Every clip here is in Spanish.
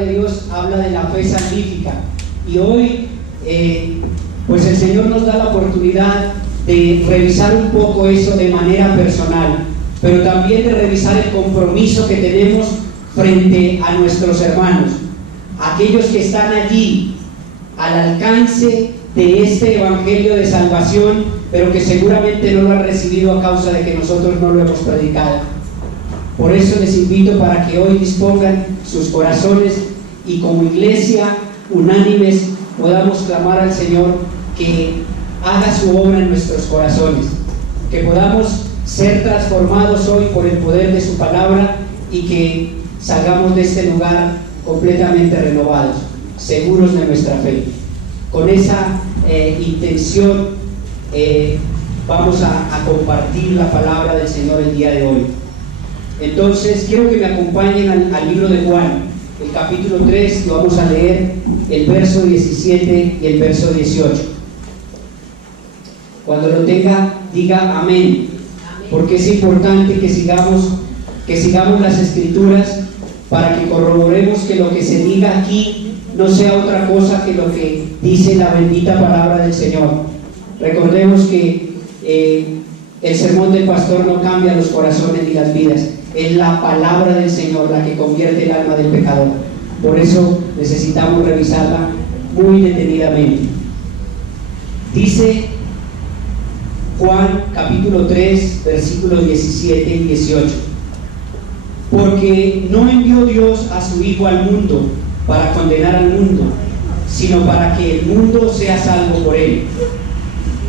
de Dios habla de la fe salvífica, y hoy pues el Señor nos da la oportunidad de revisar un poco eso de manera personal, pero también de revisar el compromiso que tenemos frente a nuestros hermanos, aquellos que están allí al alcance de este evangelio de salvación, pero que seguramente no lo han recibido a causa de que nosotros no lo hemos predicado. Por eso les invito para que hoy dispongan sus corazones y como iglesia unánimes podamos clamar al Señor que haga su obra en nuestros corazones, que podamos ser transformados hoy por el poder de su palabra y que salgamos de este lugar completamente renovados, seguros de nuestra fe. Con esa intención vamos a compartir la palabra del Señor el día de hoy. Entonces quiero que me acompañen al libro de Juan, el capítulo 3, y vamos a leer el verso 17 y el verso 18. Cuando lo tenga, diga amén, porque es importante que sigamos las escrituras para que corroboremos que lo que se diga aquí no sea otra cosa que lo que dice la bendita palabra del Señor. Recordemos que el sermón del pastor no cambia los corazones ni las vidas, es la palabra del Señor la que convierte el alma del pecador. Por eso necesitamos revisarla muy detenidamente. Dice Juan capítulo 3 versículos 17 y 18: porque no envió Dios a su Hijo al mundo para condenar al mundo, sino para que el mundo sea salvo por él.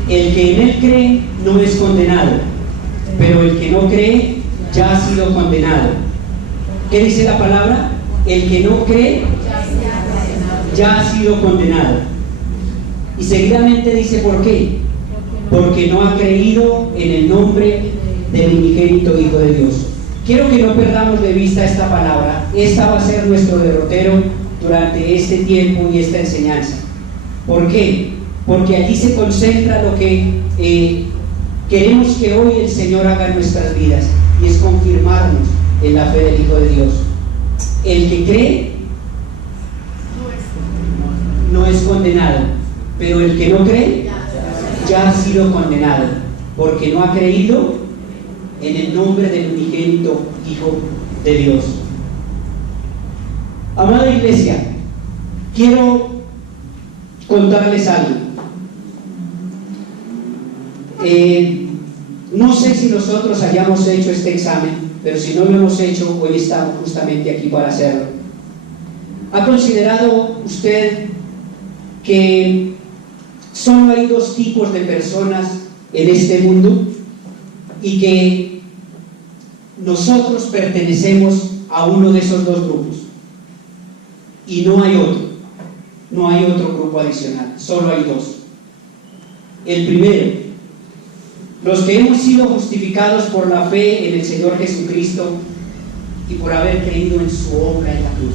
El que en él cree no es condenado, pero el que no cree ya ha sido condenado. ¿Qué dice la palabra? El que no cree ya ha sido condenado. Y seguidamente dice ¿por qué? Porque no ha creído en el nombre del unigénito Hijo de Dios. Quiero que no perdamos de vista esta palabra. Esta va a ser nuestro derrotero durante este tiempo y esta enseñanza. ¿Por qué? Porque allí se concentra lo que queremos que hoy el Señor haga en nuestras vidas, y es confirmarnos en la fe del Hijo de Dios. El que cree no es condenado, pero el que no cree ya ha sido condenado, porque no ha creído en el nombre del unigénito Hijo de Dios. Amada iglesia, quiero contarles algo. No sé si nosotros hayamos hecho este examen, pero si no lo hemos hecho, hoy estamos justamente aquí para hacerlo. ¿Ha considerado usted que solo hay dos tipos de personas en este mundo y que nosotros pertenecemos a uno de esos dos grupos y no hay otro grupo adicional, solo hay dos? El primero, los que hemos sido justificados por la fe en el Señor Jesucristo y por haber creído en su obra en la cruz.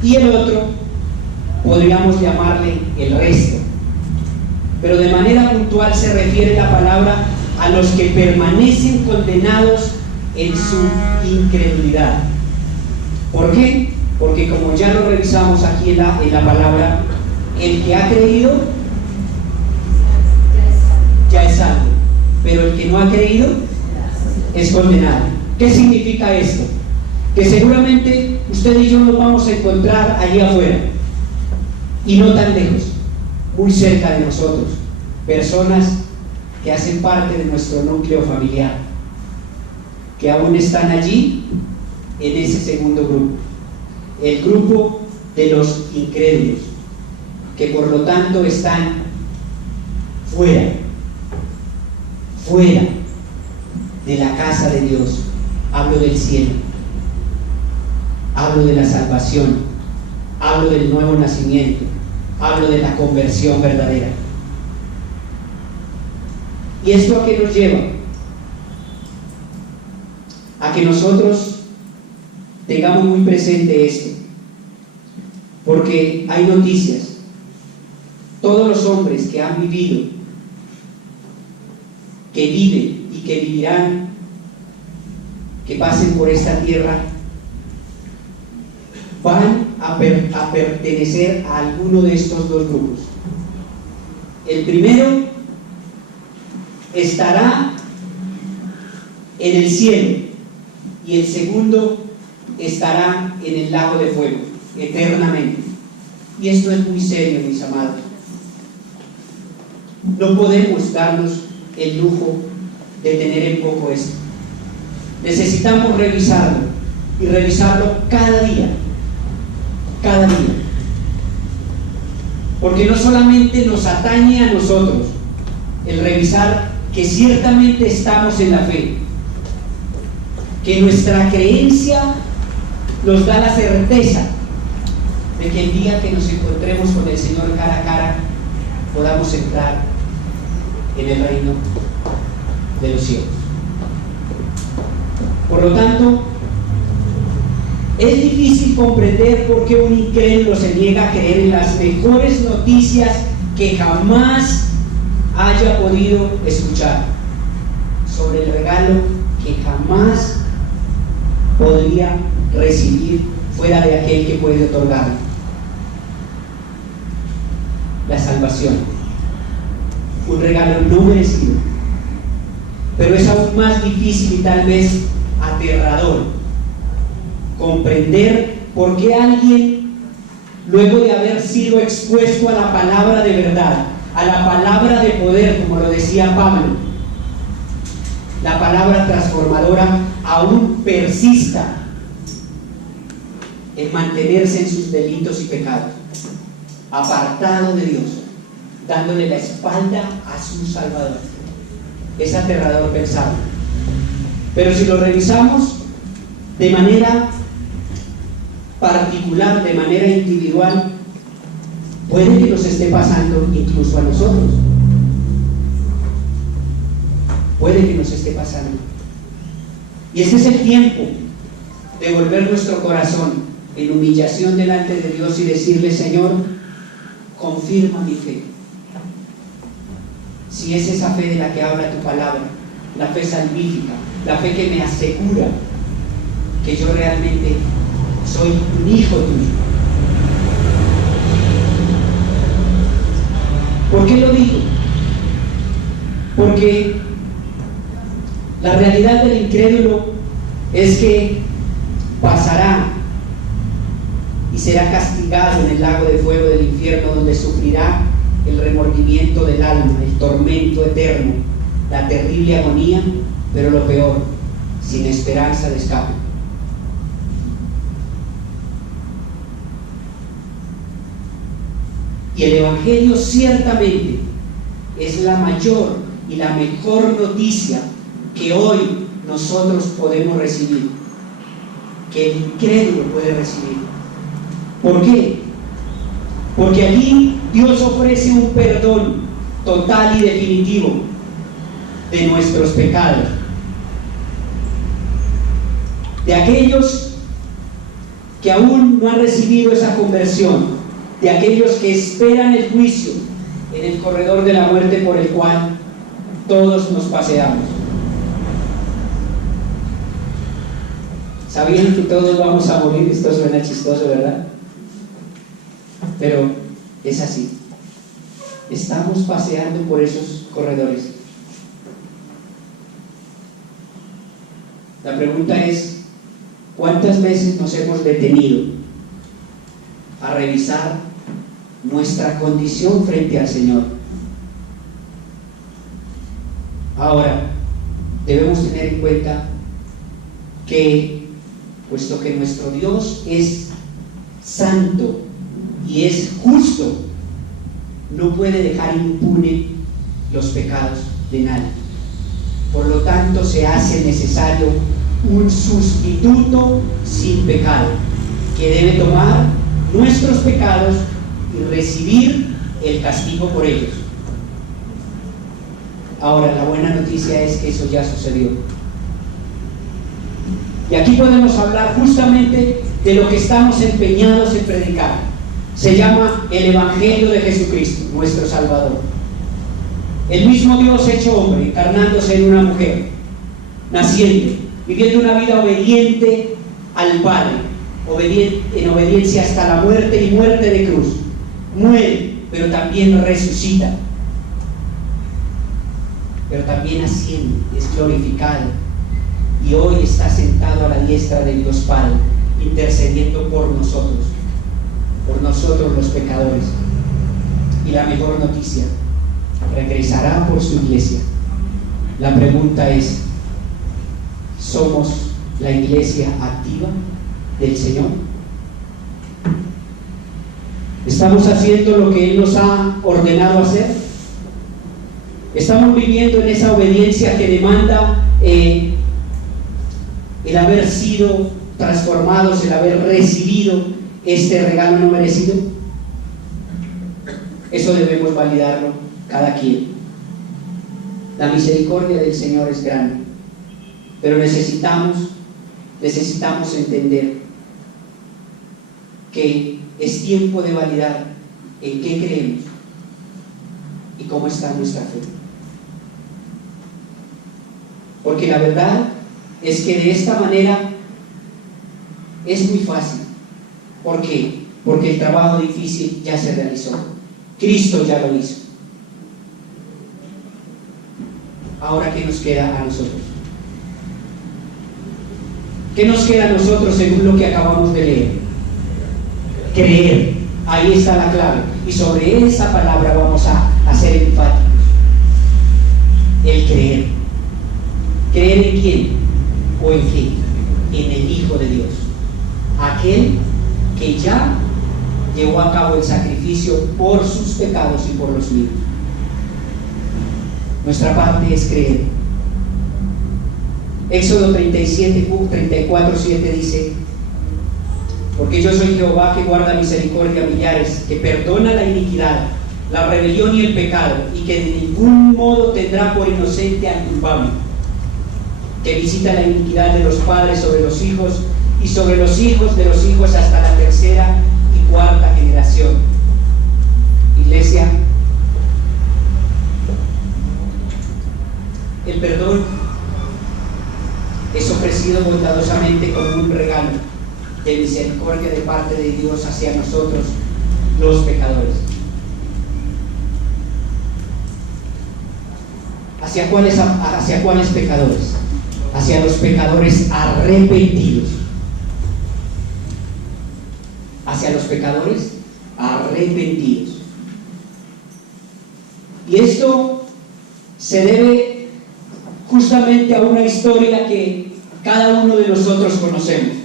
Y el otro, podríamos llamarle el resto, pero de manera puntual se refiere la palabra a los que permanecen condenados en su incredulidad. ¿Por qué? Porque como ya lo revisamos aquí en la palabra, el que ha creído ya es salvo, pero el que no ha creído es condenado. ¿Qué significa esto? Que seguramente usted y yo nos vamos a encontrar allí afuera, y no tan lejos, muy cerca de nosotros, personas que hacen parte de nuestro núcleo familiar, que aún están allí en ese segundo grupo, el grupo de los incrédulos, que por lo tanto están fuera de la casa de Dios. Hablo del cielo, hablo de la salvación, hablo del nuevo nacimiento, hablo de la conversión verdadera. ¿Y esto a qué nos lleva? A que nosotros tengamos muy presente esto, porque hay noticias. Todos los hombres que han vivido, que viven y que vivirán, que pasen por esta tierra, van a pertenecer a alguno de estos dos grupos. El primero estará en el cielo y el segundo estará en el lago de fuego eternamente. Y esto es muy serio, mis amados. No podemos darnos el lujo de tener en poco esto. Necesitamos revisarlo y revisarlo cada día, porque no solamente nos atañe a nosotros el revisar que ciertamente estamos en la fe, que nuestra creencia nos da la certeza de que el día que nos encontremos con el Señor cara a cara podamos entrar en el reino de los cielos. Por lo tanto, es difícil comprender por qué un incrédulo se niega a creer en las mejores noticias que jamás haya podido escuchar, sobre el regalo que jamás podría recibir fuera de aquel que puede otorgarlo: la salvación, un regalo no merecido. Pero es aún más difícil y tal vez aterrador comprender por qué alguien, luego de haber sido expuesto a la palabra de verdad, a la palabra de poder, como lo decía Pablo, la palabra transformadora, aún persista en mantenerse en sus delitos y pecados, apartado de Dios, dándole la espalda a su Salvador. Es aterrador pensarlo. Pero si lo revisamos de manera particular, de manera individual, puede que nos esté pasando incluso a nosotros. Puede que nos esté pasando. Y este es el tiempo de volver nuestro corazón en humillación delante de Dios y decirle: Señor, confirma mi fe. Si es esa fe de la que habla tu palabra, la fe salvífica, la fe que me asegura que yo realmente soy un hijo tuyo. ¿Por qué lo digo? Porque la realidad del incrédulo es que pasará y será castigado en el lago de fuego del infierno, donde sufrirá el remordimiento del alma, el tormento eterno, la terrible agonía, pero lo peor, sin esperanza de escape. Y el Evangelio ciertamente es la mayor y la mejor noticia que hoy nosotros podemos recibir, que el incrédulo puede recibir. ¿Por qué? Porque allí Dios ofrece un perdón total y definitivo de nuestros pecados, de aquellos que aún no han recibido esa conversión, de aquellos que esperan el juicio en el corredor de la muerte por el cual todos nos paseamos. ¿Sabían que todos vamos a morir? Esto suena chistoso, ¿verdad? Pero es así. Estamos paseando por esos corredores. La pregunta es: ¿cuántas veces nos hemos detenido a revisar nuestra condición frente al Señor? Ahora, debemos tener en cuenta que, puesto que nuestro Dios es santo y es justo, no puede dejar impune los pecados de nadie. Por lo tanto, se hace necesario un sustituto sin pecado, que debe tomar nuestros pecados y recibir el castigo por ellos. Ahora, la buena noticia es que eso ya sucedió. Y aquí podemos hablar justamente de lo que estamos empeñados en predicar. Se llama el Evangelio de Jesucristo, nuestro Salvador. El mismo Dios hecho hombre, encarnándose en una mujer, naciendo, viviendo una vida obediente al Padre, en obediencia hasta la muerte y muerte de cruz. Muere, pero también resucita. Pero también asciende, es glorificado. Y hoy está sentado a la diestra de Dios Padre, intercediendo por nosotros los pecadores. Y la mejor noticia, regresará por su iglesia. La pregunta es, ¿somos la iglesia activa del Señor? ¿Estamos haciendo lo que Él nos ha ordenado hacer? ¿Estamos viviendo en esa obediencia que demanda el haber sido transformados, el haber recibido este regalo no merecido? Eso debemos validarlo cada quien. La misericordia del Señor es grande, pero necesitamos entender que es tiempo de validar en qué creemos y cómo está nuestra fe. Porque la verdad es que de esta manera es muy fácil. ¿Por qué? Porque el trabajo difícil ya se realizó. Cristo ya lo hizo. Ahora, ¿qué nos queda a nosotros? ¿Qué nos queda a nosotros según lo que acabamos de leer? Creer. Ahí está la clave. Y sobre esa palabra vamos a ser enfáticos. El creer. ¿Creer en quién? ¿O en qué? En el Hijo de Dios. Aquel que ya llevó a cabo el sacrificio por sus pecados y por los míos. Nuestra parte es creer. Éxodo 34:7 dice: porque yo soy Jehová que guarda misericordia a millares, que perdona la iniquidad, la rebelión y el pecado, y que de ningún modo tendrá por inocente al culpable, que visita la iniquidad de los padres sobre los hijos y sobre los hijos de los hijos hasta la tercera y cuarta generación. Iglesia, el perdón es ofrecido bondadosamente como un regalo de misericordia de parte de Dios hacia nosotros, los pecadores. ¿Hacia cuáles pecadores? Hacia los pecadores arrepentidos. Hacia los pecadores arrepentidos. Y esto se debe justamente a una historia que cada uno de nosotros conocemos.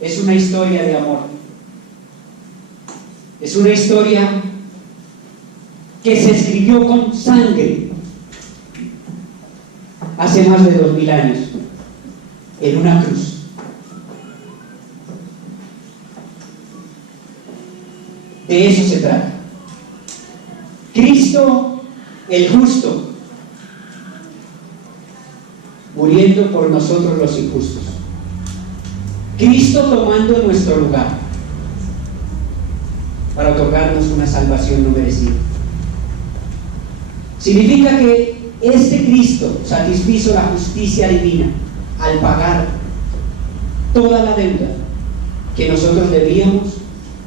Es una historia de amor. Es una historia que se escribió con sangre hace más de 2000 años en una cruz. De eso se trata. Cristo, el justo, muriendo por nosotros los injustos. Cristo tomando nuestro lugar para otorgarnos una salvación no merecida. Significa que este Cristo satisfizo la justicia divina al pagar toda la deuda que nosotros debíamos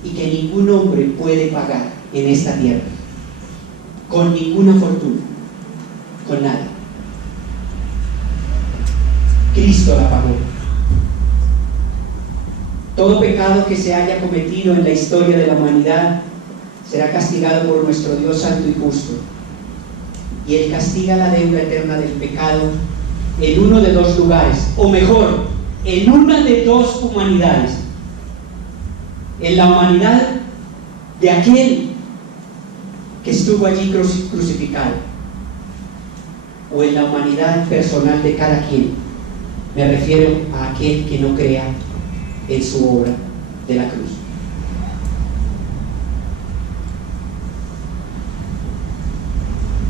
y que ningún hombre puede pagar en esta tierra, con ninguna fortuna, con nada. Cristo la pagó. Todo pecado que se haya cometido en la historia de la humanidad será castigado por nuestro Dios santo y justo. Y Él castiga la deuda eterna del pecado en uno de dos lugares, o mejor, en una de dos humanidades. En la humanidad de aquel que estuvo allí crucificado, o en la humanidad personal de cada quien. Me refiero a aquel que no crea en su obra de la cruz.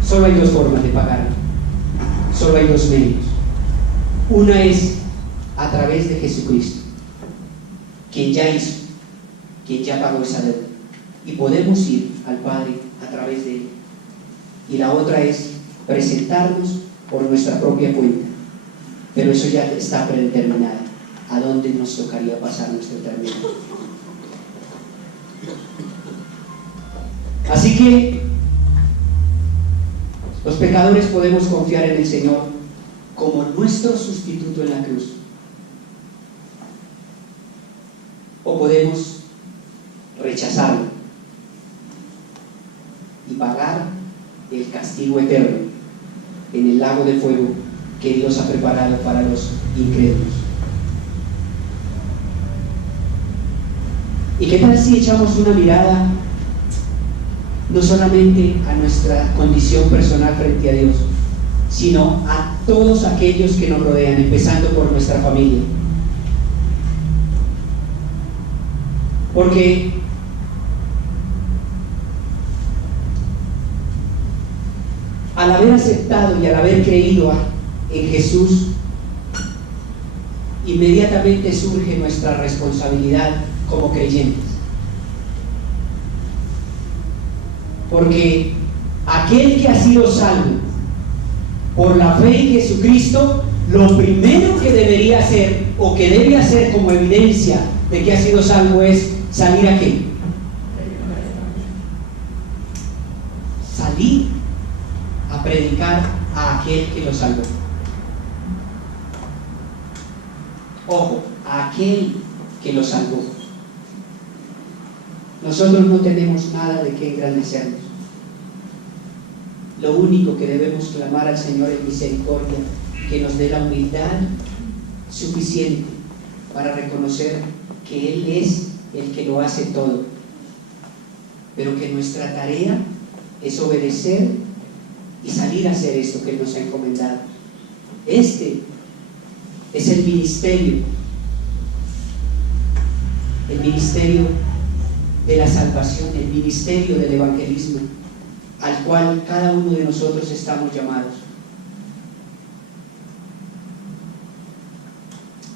Solo hay dos formas de pagarlo. Solo hay dos medios. Una es a través de Jesucristo, quien ya hizo, quien ya pagó esa deuda, y podemos ir al Padre a través de Él. Y la otra es presentarnos por nuestra propia cuenta, pero eso ya está predeterminado. a dónde nos tocaría pasar nuestra eternidad. Así que los pecadores podemos confiar en el Señor como nuestro sustituto en la cruz, o podemos rechazarlo y pagar el castigo eterno en el lago de fuego que Dios ha preparado para los incrédulos. ¿Y qué tal si echamos una mirada no solamente a nuestra condición personal frente a Dios, sino a todos aquellos que nos rodean, empezando por nuestra familia? Porque al haber aceptado y al haber creído en Jesús, inmediatamente surge nuestra responsabilidad como creyentes. Porque aquel que ha sido salvo por la fe en Jesucristo, lo primero que debería hacer, o que debe hacer como evidencia de que ha sido salvo, es salir a qué? Salir a predicar a aquel que lo salvó. Ojo, a aquel que lo salvó. Nosotros no tenemos nada de qué engrandecernos. Lo único que debemos clamar al Señor es misericordia, que nos dé la humildad suficiente para reconocer que Él es el que lo hace todo, pero que nuestra tarea es obedecer y salir a hacer esto que Él nos ha encomendado. Este es el ministerio de la salvación, el ministerio del evangelismo, al cual cada uno de nosotros estamos llamados.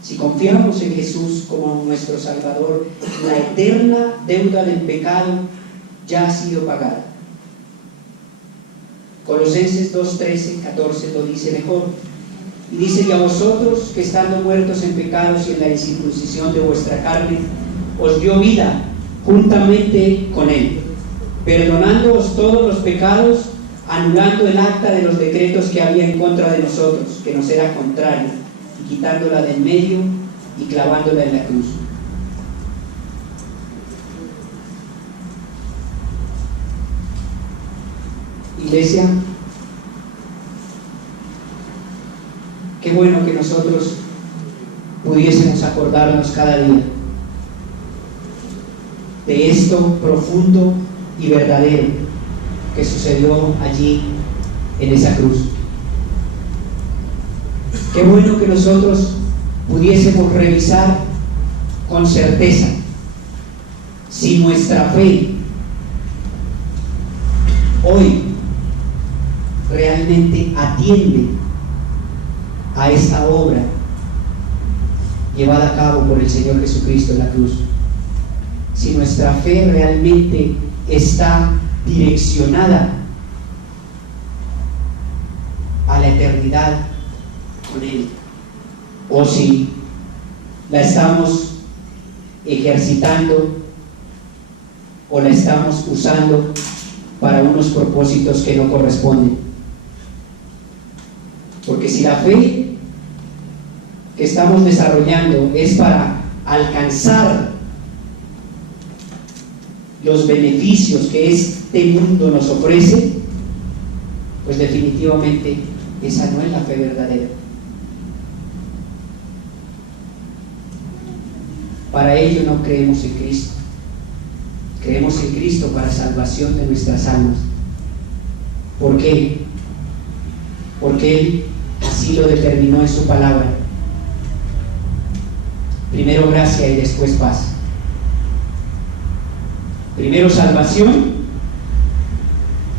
Si confiamos en Jesús como nuestro Salvador, la eterna deuda del pecado ya ha sido pagada. Colosenses 2:13-14 lo dice mejor. Y dice: y a vosotros, que estando muertos en pecados y en la incircuncisión de vuestra carne, os dio vida juntamente con Él, perdonándoos todos los pecados, anulando el acta de los decretos que había en contra de nosotros, que nos era contrario, y quitándola del medio y clavándola en la cruz. Iglesia, qué bueno que nosotros pudiésemos acordarnos cada día de esto profundo y verdadero que sucedió allí en esa cruz. Qué bueno que nosotros pudiésemos revisar con certeza si nuestra fe hoy realmente atiende a esta obra llevada a cabo por el Señor Jesucristo en la cruz. Si nuestra fe realmente está direccionada a la eternidad con Él, o si la estamos ejercitando o la estamos usando para unos propósitos que no corresponden. Porque si la fe que estamos desarrollando es para alcanzar los beneficios que este mundo nos ofrece, pues definitivamente esa no es la fe verdadera. Para ello no creemos en Cristo. Creemos en Cristo para salvación de nuestras almas. ¿Por qué? Porque Él así lo determinó en su palabra. Primero gracia y después paz. Primero salvación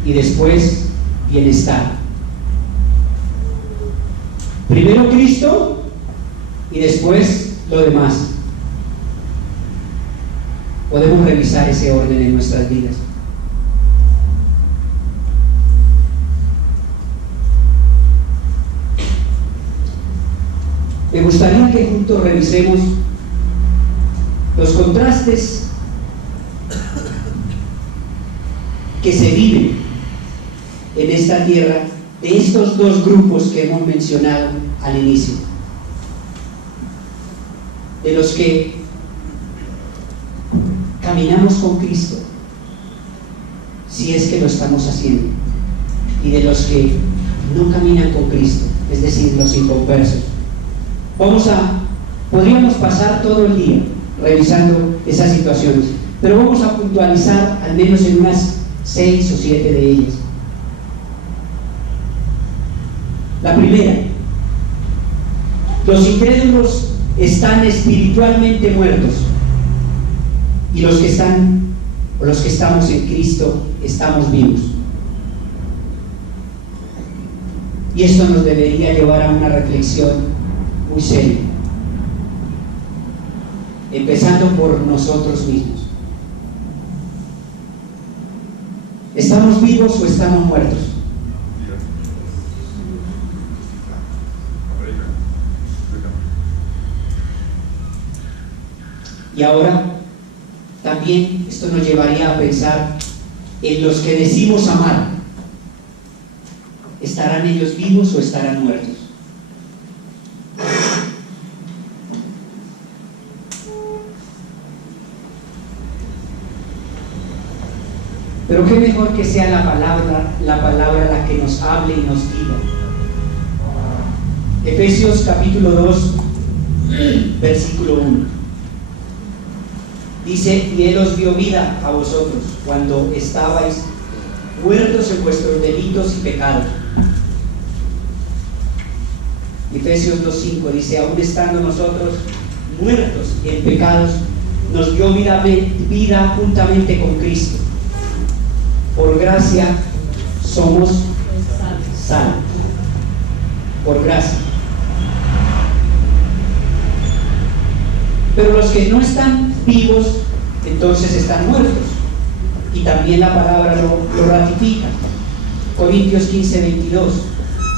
y después bienestar. Primero Cristo y después lo demás. Podemos revisar ese orden en nuestras vidas. me gustaría que juntos revisemos los contrastes que se viven en esta tierra de estos dos grupos que hemos mencionado al inicio, de los que caminamos con Cristo, si es que lo estamos haciendo, y de los que no caminan con Cristo, es decir, los inconversos. Podríamos pasar todo el día revisando esas situaciones, pero vamos a puntualizar al menos en unas 6 o 7 de ellas. La primera: los incrédulos están espiritualmente muertos, y los que estamos en Cristo estamos vivos. Y esto nos debería llevar a una reflexión muy seria, empezando por nosotros mismos. ¿Estamos vivos o estamos muertos? Y ahora también esto nos llevaría a pensar en los que decimos amar. ¿Estarán ellos vivos o estarán muertos? Pero qué mejor que sea la palabra la que nos hable y nos diga. Efesios capítulo 2, versículo 1. Dice: y Él os dio vida a vosotros cuando estabais muertos en vuestros delitos y pecados. Efesios 2:5 dice: aún estando nosotros muertos en pecados, nos dio vida juntamente con Cristo. Por gracia somos salvos. Por gracia. Pero los que no están vivos, entonces están muertos. Y también la palabra lo ratifica. Corintios 15:22.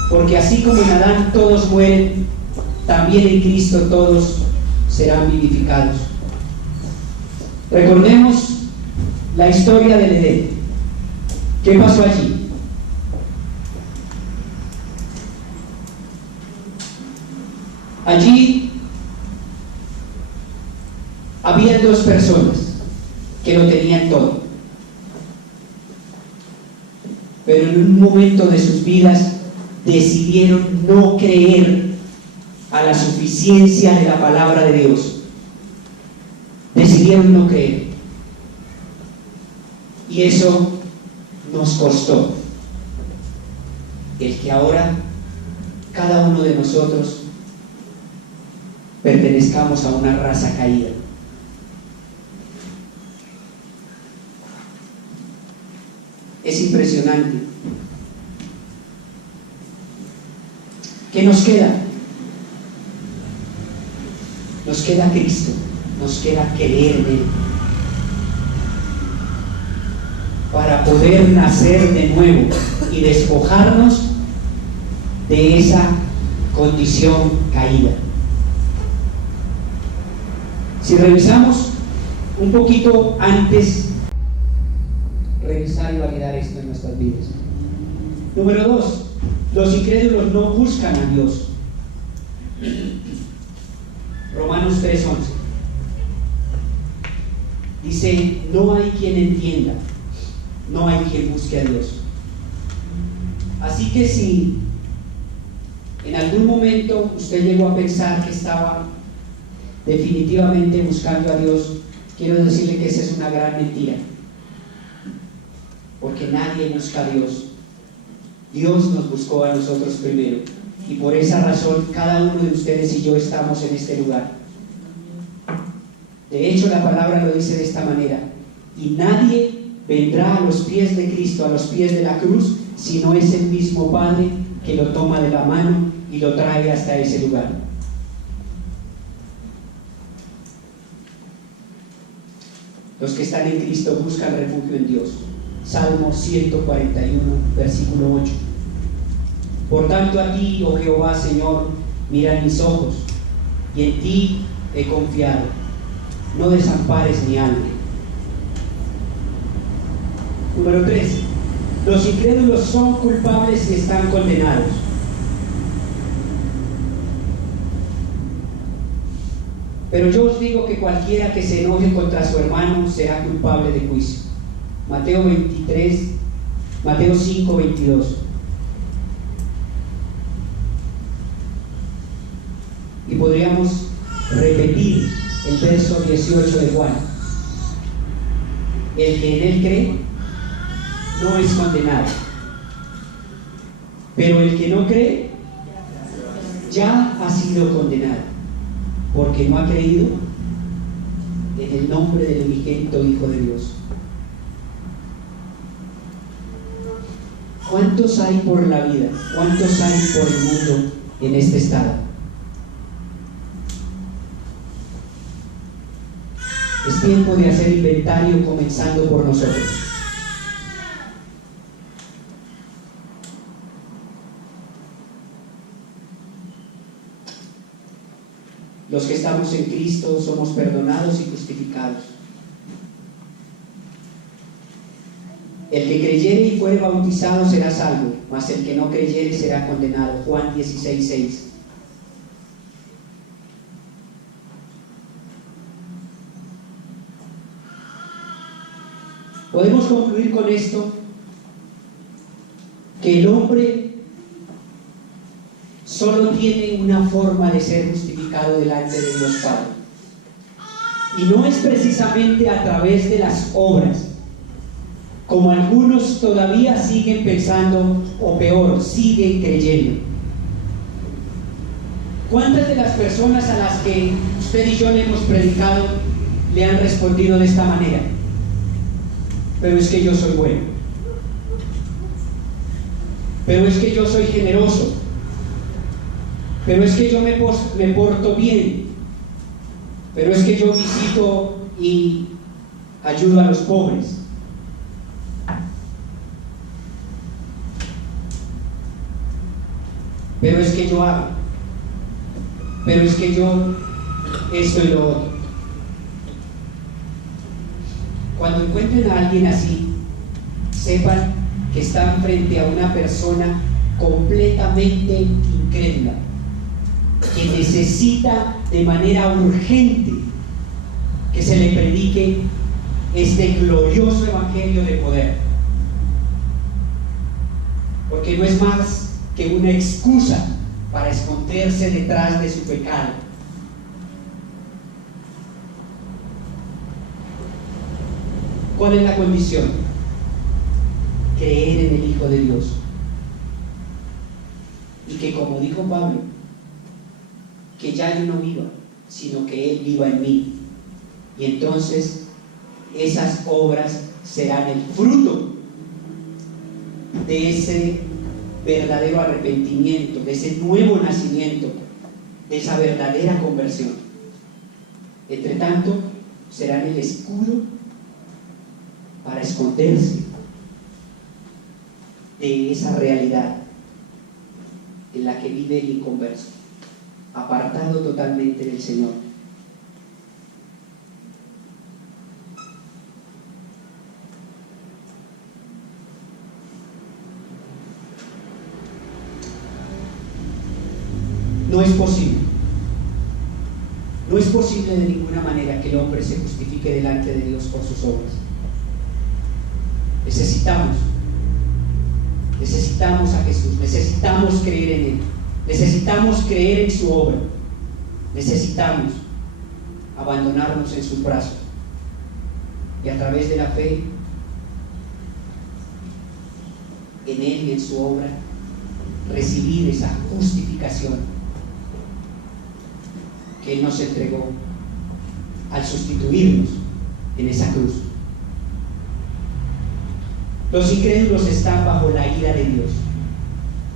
Porque así como en Adán todos mueren, también en Cristo todos serán vivificados. Recordemos la historia del Edén. ¿Qué pasó allí? Allí había dos personas que lo tenían todo, pero en un momento de sus vidas decidieron no creer a la suficiencia de la palabra de Dios. Decidieron no creer, y eso nos costó el que ahora cada uno de nosotros pertenezcamos a una raza caída. Es impresionante. ¿Qué nos queda? Nos queda Cristo, nos queda creer en Él, para poder nacer de nuevo y despojarnos de esa condición caída. Si revisamos un poquito antes, revisar y validar esto en nuestras vidas. Número 2, los incrédulos no buscan a Dios. Romanos 3:11 dice: no hay quien entienda, no hay quien busque a Dios. Así que si en algún momento usted llegó a pensar que estaba definitivamente buscando a Dios, quiero decirle que esa es una gran mentira, porque nadie busca a Dios. Dios nos buscó a nosotros primero, y por esa razón cada uno de ustedes y yo estamos en este lugar. De hecho, la palabra lo dice de esta manera: y nadie vendrá a los pies de Cristo, a los pies de la cruz, si no es el mismo Padre que lo toma de la mano y lo trae hasta ese lugar. Los que están en Cristo buscan refugio en Dios. Salmo 141, versículo 8. Por tanto a ti, oh Jehová, Señor, miran mis ojos, y en ti he confiado. No desampares mi alma. Número 3. Los incrédulos son culpables y están condenados. Pero yo os digo que cualquiera que se enoje contra su hermano será culpable de juicio. Mateo 5, 22. Y podríamos repetir el verso 18 de Juan. El que en él cree no es condenado, pero el que no cree ya ha sido condenado, porque no ha creído en el nombre del unigénito Hijo de Dios. ¿Cuántos hay por la vida? ¿Cuántos hay por el mundo en este estado? Es tiempo de hacer inventario, comenzando por nosotros. Los que estamos en Cristo somos perdonados y justificados. El que creyere y fuere bautizado será salvo, mas el que no creyere será condenado. Juan 16, 6. Podemos concluir con esto, que el hombre solo tiene una forma de ser justificado delante de Dios Padre, y no es precisamente a través de las obras, como algunos todavía siguen pensando, o peor, siguen creyendo. ¿Cuántas de las personas a las que usted y yo le hemos predicado le han respondido de esta manera? Pero es que yo soy bueno, pero es que yo soy generoso, pero es que yo me porto bien, pero es que yo visito y ayudo a los pobres. Pero es que yo hago, pero es que yo esto y lo otro. Cuando encuentren a alguien así, sepan que están frente a una persona completamente incrédula, que necesita de manera urgente que se le predique este glorioso evangelio de poder, porque no es más que una excusa para esconderse detrás de su pecado. ¿Cuál es la condición? Creer en el Hijo de Dios, y que, como dijo Pablo, que ya yo no viva, sino que Él viva en mí, y entonces esas obras serán el fruto de ese verdadero arrepentimiento, de ese nuevo nacimiento, de esa verdadera conversión. Entre tanto, serán el escudo para esconderse de esa realidad en la que vive el inconverso, apartado totalmente del Señor. No es posible. No es posible de ninguna manera que el hombre se justifique delante de Dios por sus obras. Necesitamos a Jesús, necesitamos creer en Él, necesitamos creer en su obra, necesitamos abandonarnos en sus brazos y a través de la fe en Él y en su obra recibir esa justificación que Él nos entregó al sustituirnos en esa cruz. Los incrédulos están bajo la ira de Dios.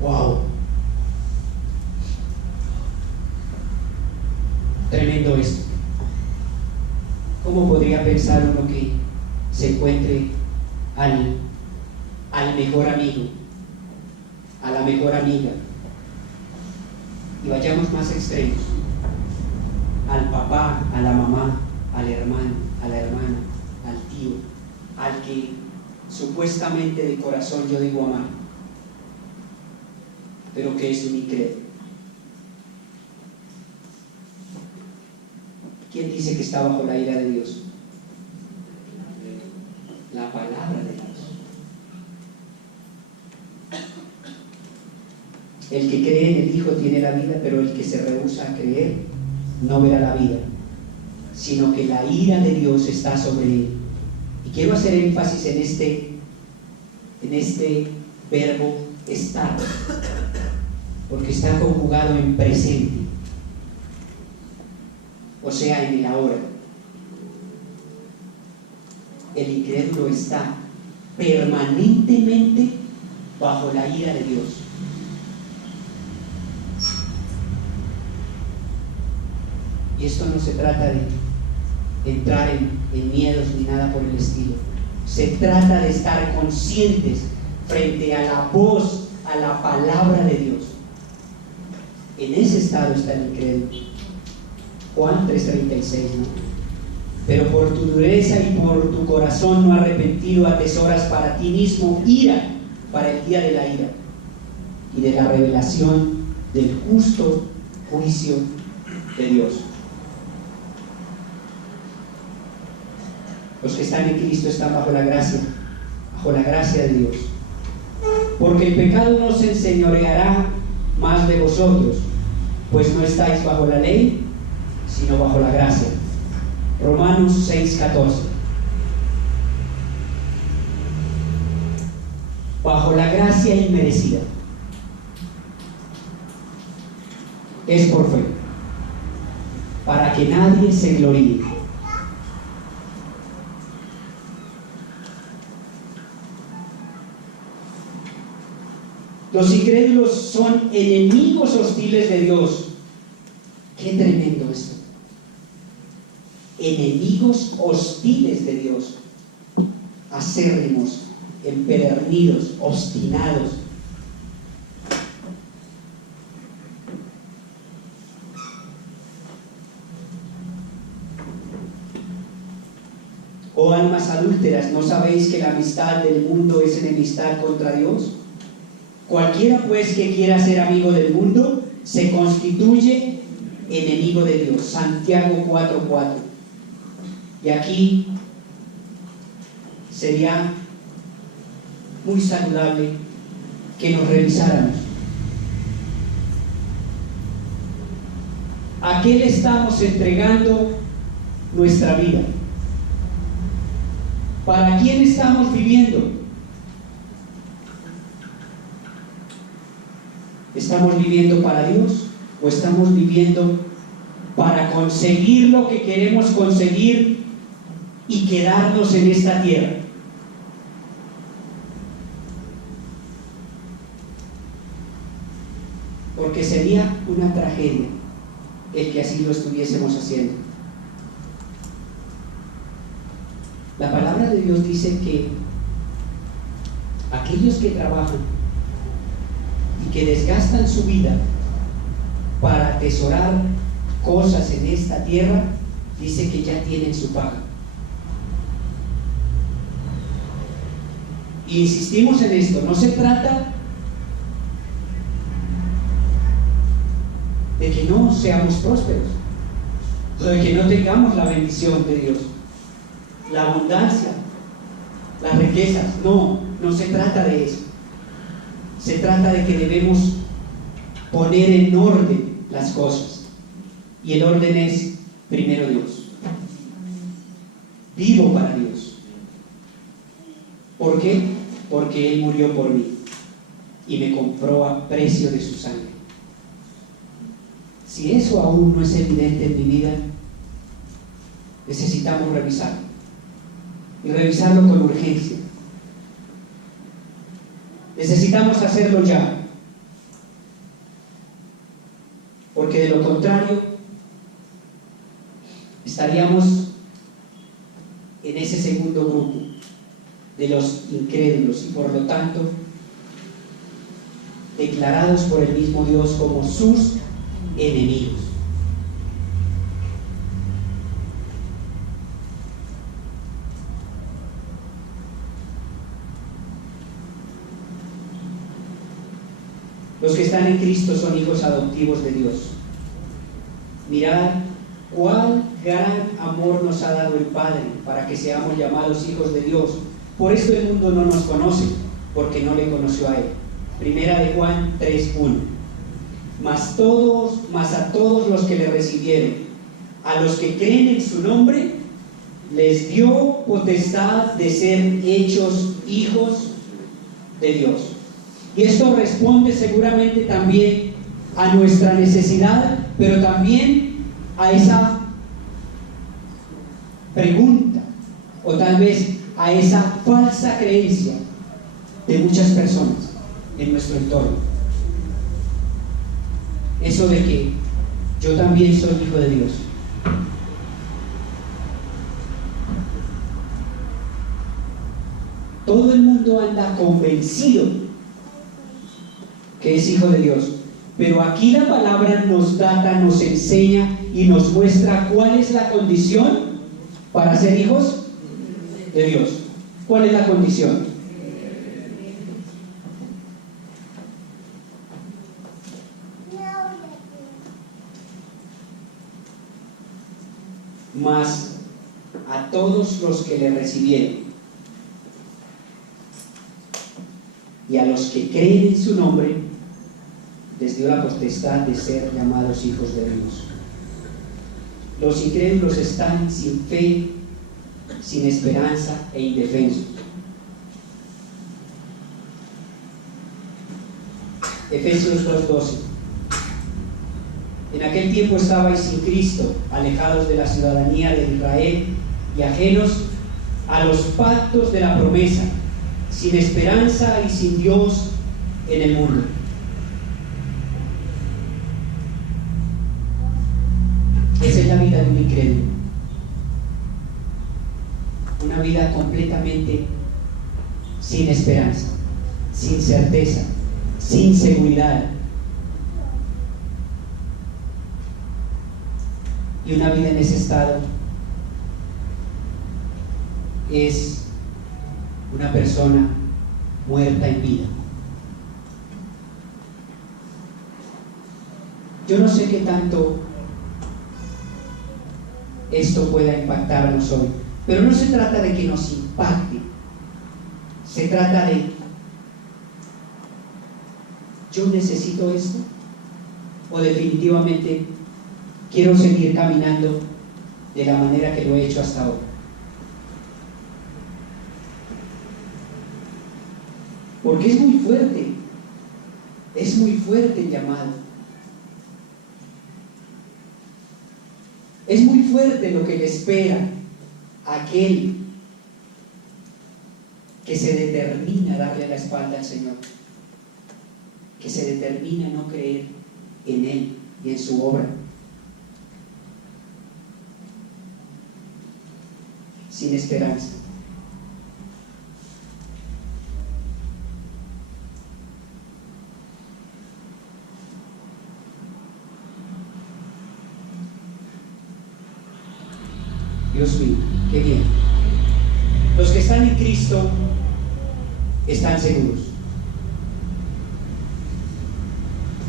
¡Wow! Tremendo esto. ¿Cómo podría pensar uno que se encuentre al mejor amigo, a la mejor amiga? Y vayamos más extremos. al papá, a la mamá, al hermano, a la hermana, al tío, al que supuestamente de corazón yo digo amar, pero que es un incrédulo. ¿Quién dice que está bajo la ira de Dios? La palabra de Dios. El que cree en el Hijo tiene la vida, pero el que se rehúsa a creer no verá la vida, sino que la ira de Dios está sobre él. Y quiero hacer énfasis en este verbo estar, porque está conjugado en presente, o sea, en el ahora. El incrédulo está permanentemente bajo la ira de Dios. Y esto no se trata de entrar en miedos ni nada por el estilo. Se trata de estar conscientes frente a la voz, a la palabra de Dios. En ese estado está el incrédulo. Juan 3:36, ¿no? Pero por tu dureza y por tu corazón no arrepentido atesoras para ti mismo ira para el día de la ira y de la revelación del justo juicio de Dios. Los que están en Cristo están bajo la gracia de Dios. Porque el pecado no se enseñoreará más de vosotros, pues no estáis bajo la ley, sino bajo la gracia. Romanos 6:14. Bajo la gracia inmerecida. Es por fe, para que nadie se gloríe. Los incrédulos son enemigos hostiles de Dios. Qué tremendo esto. Enemigos hostiles de Dios, acérrimos, empedernidos, obstinados. Oh almas adúlteras, ¿no sabéis que la amistad del mundo es enemistad contra Dios? Cualquiera pues que quiera ser amigo del mundo se constituye enemigo de Dios. Santiago 4:4. Y aquí sería muy saludable que nos revisáramos. ¿A qué le estamos entregando nuestra vida? ¿Para quién estamos viviendo? ¿Estamos viviendo para Dios o estamos viviendo para conseguir lo que queremos conseguir y quedarnos en esta tierra? Porque sería una tragedia el que así lo estuviésemos haciendo. La palabra de Dios dice que aquellos que trabajan y que desgastan su vida para atesorar cosas en esta tierra, dice que ya tienen su paga. Y insistimos en esto, no se trata de que no seamos prósperos, o de que no tengamos la bendición de Dios, la abundancia, las riquezas. No se trata de eso. Se trata de que debemos poner en orden las cosas. Y el orden es primero Dios. Vivo para Dios. ¿Por qué? Porque Él murió por mí y me compró a precio de su sangre. Si eso aún no es evidente en mi vida, necesitamos revisarlo. Y revisarlo con urgencia. Necesitamos hacerlo ya. Porque de lo contrario, estaríamos en ese segundo grupo de los incrédulos y por lo tanto declarados por el mismo Dios como sus enemigos. Los que están en Cristo son hijos adoptivos de Dios. Mirad cuál gran amor nos ha dado el Padre para que seamos llamados hijos de Dios. Por esto el mundo no nos conoce, porque no le conoció a Él. Primera de Juan 3:1. Mas a todos los que le recibieron, a los que creen en su nombre, les dio potestad de ser hechos hijos de Dios. Y esto responde seguramente también a nuestra necesidad, pero también a esa pregunta, o tal vez a esa falsa creencia de muchas personas en nuestro entorno. Eso de que yo también soy hijo de Dios. Todo el mundo anda convencido que es hijo de Dios, pero aquí la palabra nos data, nos enseña y nos muestra cuál es la condición para ser hijos de Dios. ¿Cuál es la condición? Mas a todos los que le recibieron y a los que creen en su nombre, les dio la potestad de ser llamados hijos de Dios. Los incrédulos están sin fe, sin esperanza e indefensos. Efesios 2:12. En aquel tiempo estabais sin Cristo, alejados de la ciudadanía de Israel y ajenos a los pactos de la promesa, sin esperanza y sin Dios en el mundo. Esa es la vida de un incrédulo. Una vida completamente sin esperanza, sin certeza, sin seguridad. Y una vida en ese estado es una persona muerta en vida. Yo no sé qué tanto esto pueda impactarnos hoy, pero no se trata de que nos impacte, se trata de: ¿yo necesito esto? ¿O definitivamente quiero seguir caminando de la manera que lo he hecho hasta ahora? Porque es muy fuerte el llamado. Es muy fuerte lo que le espera a aquel que se determina a darle la espalda al Señor, que se determina a no creer en Él y en su obra. Sin esperanza. Dios mío, qué bien. Los que están en Cristo están seguros.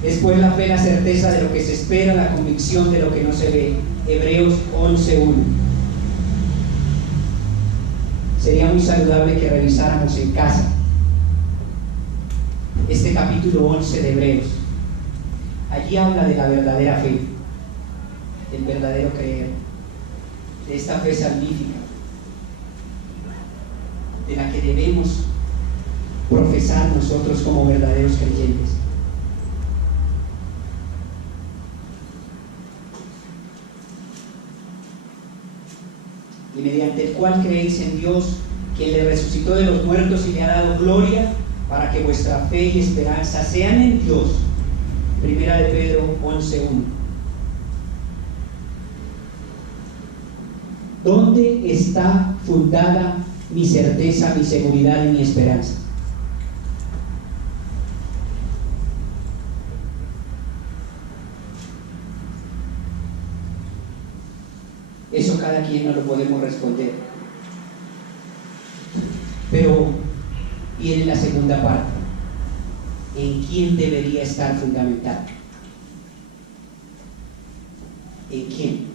Después la fe, la certeza de lo que se espera, la convicción de lo que no se ve. Hebreos 11:1. Sería muy saludable que revisáramos en casa este capítulo 11 de Hebreos. Allí habla de la verdadera fe, del verdadero creer, de esta fe salvífica, de la que debemos profesar nosotros como verdaderos creyentes. Y mediante el cual creéis en Dios, quien le resucitó de los muertos y le ha dado gloria, para que vuestra fe y esperanza sean en Dios. Primera de Pedro 11:1. ¿Dónde está fundada mi certeza, mi seguridad y mi esperanza? Eso cada quien no lo podemos responder. Pero viene la segunda parte. ¿en quién debería estar fundamentado? ¿En quién?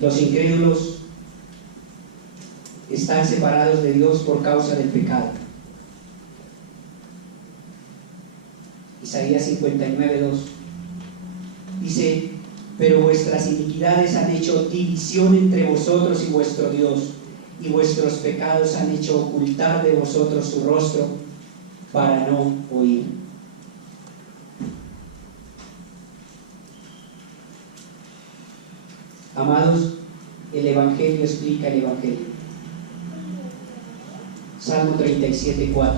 Los incrédulos están separados de Dios por causa del pecado. Isaías 59:2 dice: pero vuestras iniquidades han hecho división entre vosotros y vuestro Dios, y vuestros pecados han hecho ocultar de vosotros su rostro para no oír. Amados, el Evangelio explica el Evangelio. Salmo 37:4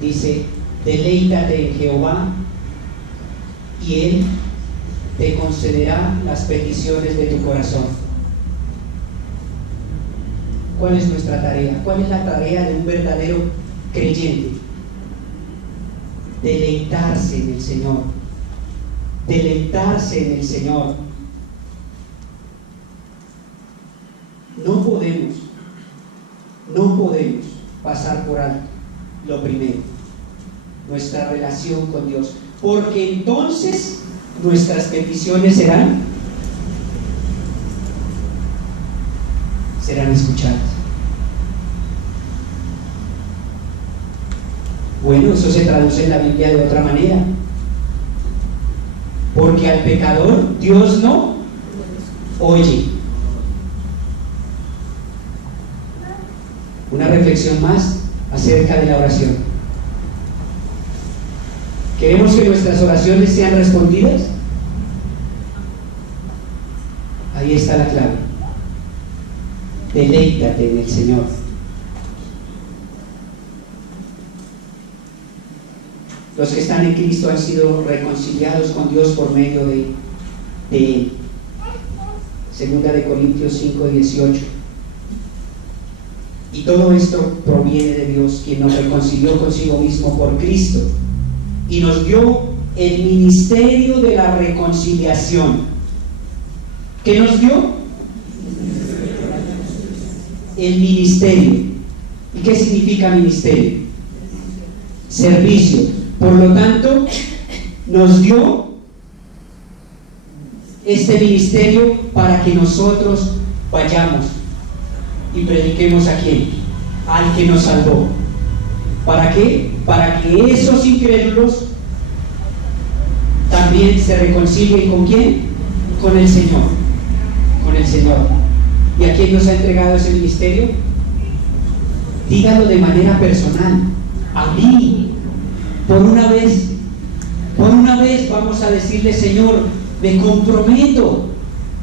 dice: deleítate en Jehová y Él te concederá las peticiones de tu corazón. ¿Cuál es nuestra tarea? ¿Cuál es la tarea de un verdadero creyente? Deleitarse en el Señor. Deleitarse en el Señor. No podemos pasar por alto lo primero, nuestra relación con Dios, porque entonces nuestras peticiones serán escuchadas. Bueno, eso se traduce en la Biblia de otra manera, porque al pecador Dios no oye. Una reflexión más acerca de la oración. ¿Queremos que nuestras oraciones sean respondidas? Ahí está la clave. Deleítate en el Señor. Los que están en Cristo han sido reconciliados con Dios por medio de Él. Segunda de Corintios 5:18. Y todo esto proviene de Dios, quien nos reconcilió consigo mismo por Cristo y nos dio el ministerio de la reconciliación. ¿Qué nos dio? El ministerio. ¿Y qué significa ministerio? Servicio. Por lo tanto, nos dio este ministerio para que nosotros vayamos y prediquemos a quién, al que nos salvó. ¿Para qué? Para que esos incrédulos también se reconcilien con quién, con el Señor, con el Señor. ¿Y a quién nos ha entregado ese ministerio? Dígalo de manera personal. A mí. Por una vez vamos a decirle: Señor, me comprometo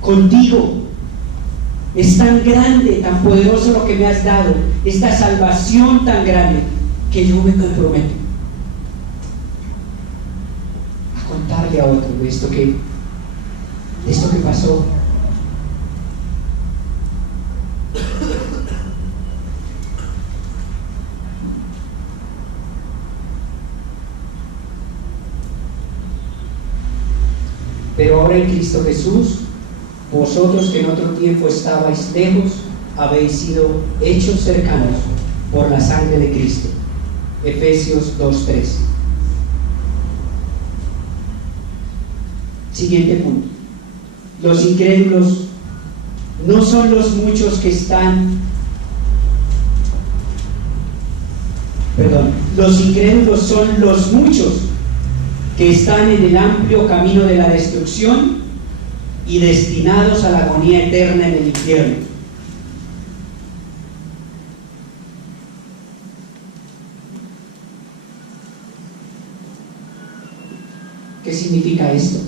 contigo. Es tan grande, tan poderoso lo que me has dado, esta salvación tan grande, que yo me comprometo a contarle a otro de esto que pasó. Pero ahora en Cristo Jesús, vosotros que en otro tiempo estabais lejos, habéis sido hechos cercanos por la sangre de Cristo. Efesios 2:3. Siguiente punto. Los incrédulos no son los muchos que están, los incrédulos son los muchos que están en el amplio camino de la destrucción y destinados a la agonía eterna en el infierno. ¿Qué significa esto?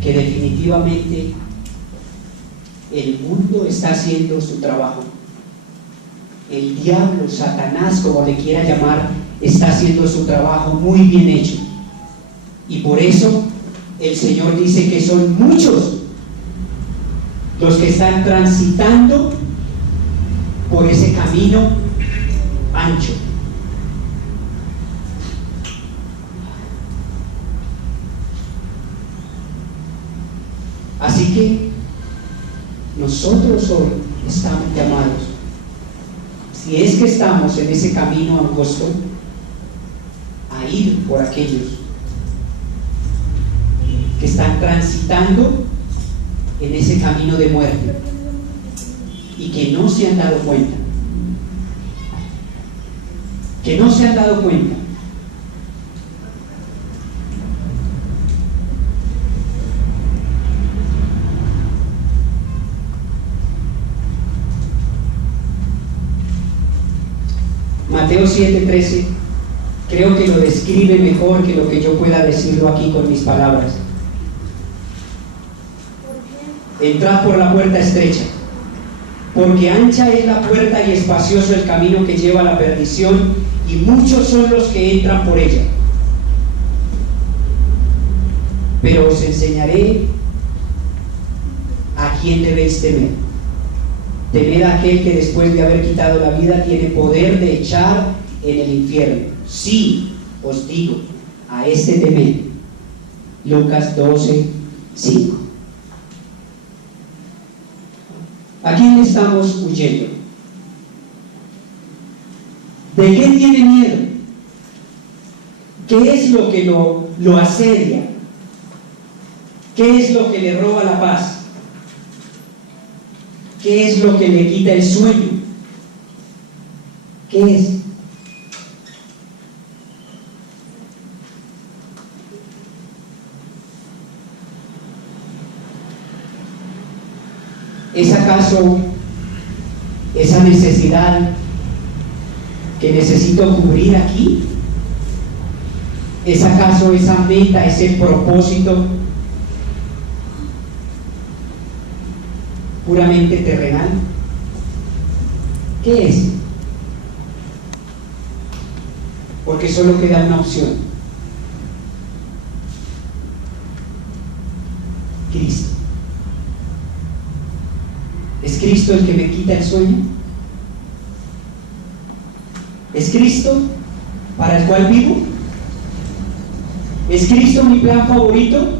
Que definitivamente el mundo está haciendo su trabajo. El diablo, Satanás, como le quiera llamar, está haciendo su trabajo muy bien hecho. Y por eso el Señor dice que son muchos los que están transitando por ese camino ancho. Así que nosotros hoy estamos llamados, si es que estamos en ese camino angosto, a ir por aquellos que están transitando en ese camino de muerte y que no se han dado cuenta. Que no se han dado cuenta. Mateo 7:13 creo que lo describe mejor que lo que yo pueda decirlo aquí con mis palabras. Entrad por la puerta estrecha, porque ancha es la puerta y espacioso el camino que lleva a la perdición, y muchos son los que entran por ella. Pero os enseñaré a quién debéis temer. Temed a aquel que después de haber quitado la vida tiene poder de echar en el infierno. Sí, os digo, a este temed. Lucas 12:5. ¿A quién estamos huyendo? ¿De qué tiene miedo? ¿Qué es lo que lo asedia? ¿Qué es lo que le roba la paz? ¿Qué es lo que le quita el sueño? ¿Qué es? ¿Es acaso esa necesidad que necesito cubrir aquí? ¿Es acaso esa meta, ese propósito puramente terrenal? ¿Qué es? Porque solo queda una opción: Cristo. ¿Es Cristo el que me quita el sueño? ¿Es Cristo para el cual vivo? ¿Es Cristo mi plan favorito?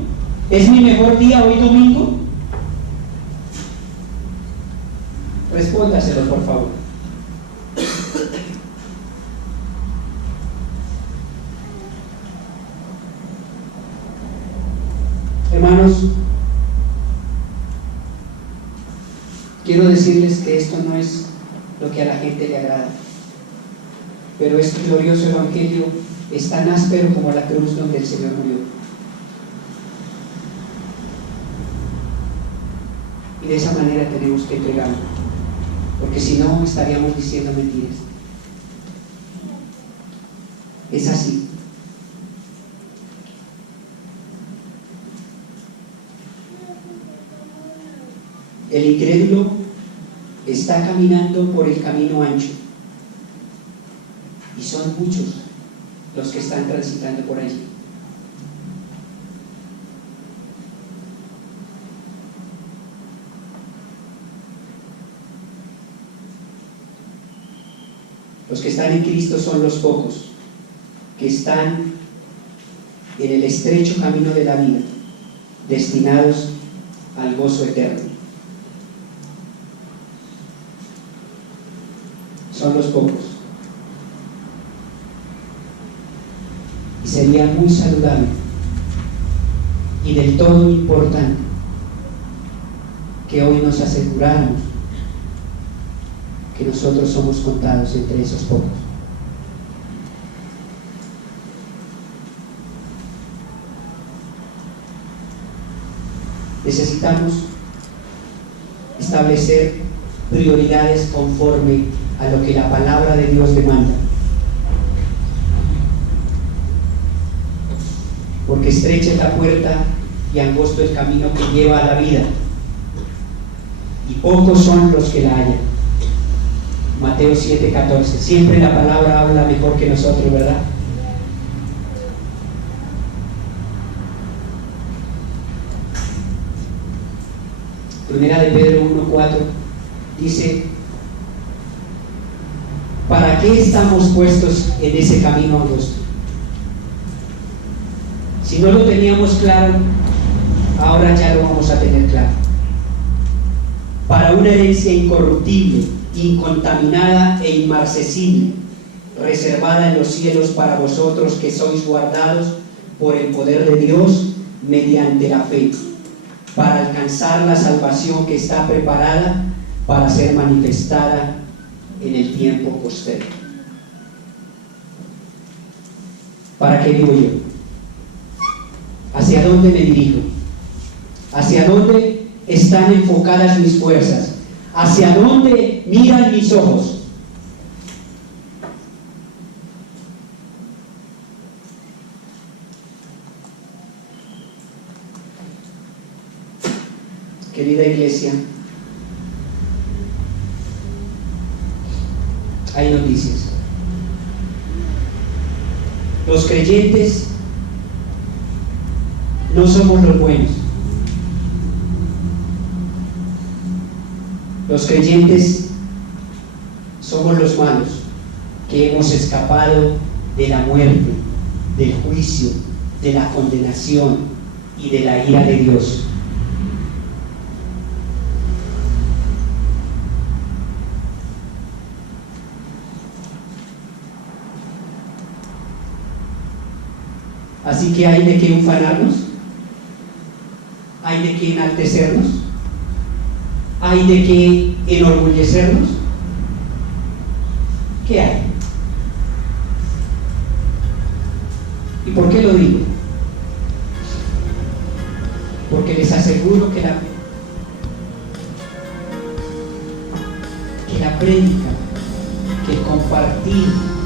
¿Es mi mejor día hoy domingo? Respóndaselo, por favor. Hermanos, quiero decirles que esto no es lo que a la gente le agrada, pero este glorioso evangelio es tan áspero como la cruz donde el Señor murió. Y de esa manera tenemos que entregarlo, porque si no estaríamos diciendo mentiras. Es así. El incrédulo está caminando por el camino ancho, y son muchos los que están transitando por allí. Los que están en Cristo son los pocos que están en el estrecho camino de la vida, destinados al gozo eterno. Son los pocos. Y sería muy saludable y del todo importante que hoy nos aseguráramos que nosotros somos contados entre esos pocos. Necesitamos establecer prioridades conforme a lo que la palabra de Dios demanda, porque estrecha es la puerta y angosto el camino que lleva a la vida, y pocos son los que la hallan. Mateo 7:14. Siempre la palabra habla mejor que nosotros, ¿verdad? Primera de Pedro 1:4 dice: ¿para qué estamos puestos en ese camino angosto? Si no lo teníamos claro, ahora ya lo vamos a tener claro. para una herencia incorruptible, incontaminada e inmarcesible, reservada en los cielos para vosotros que sois guardados por el poder de Dios mediante la fe, para alcanzar la salvación que está preparada para ser manifestada en el tiempo postero. ¿Para qué vivo yo? ¿Hacia dónde me dirijo? ¿Hacia dónde están enfocadas mis fuerzas? ¿Hacia dónde miran mis ojos? Querida iglesia, hay noticias. Los creyentes no somos los buenos. Los creyentes somos los malos, que hemos escapado de la muerte, del juicio, de la condenación y de la ira de Dios. Así que hay de qué ufanarnos, hay de qué enaltecernos, hay de qué enorgullecernos. ¿Qué hay? ¿Y por qué lo digo? Porque les aseguro que la prédica, que el compartir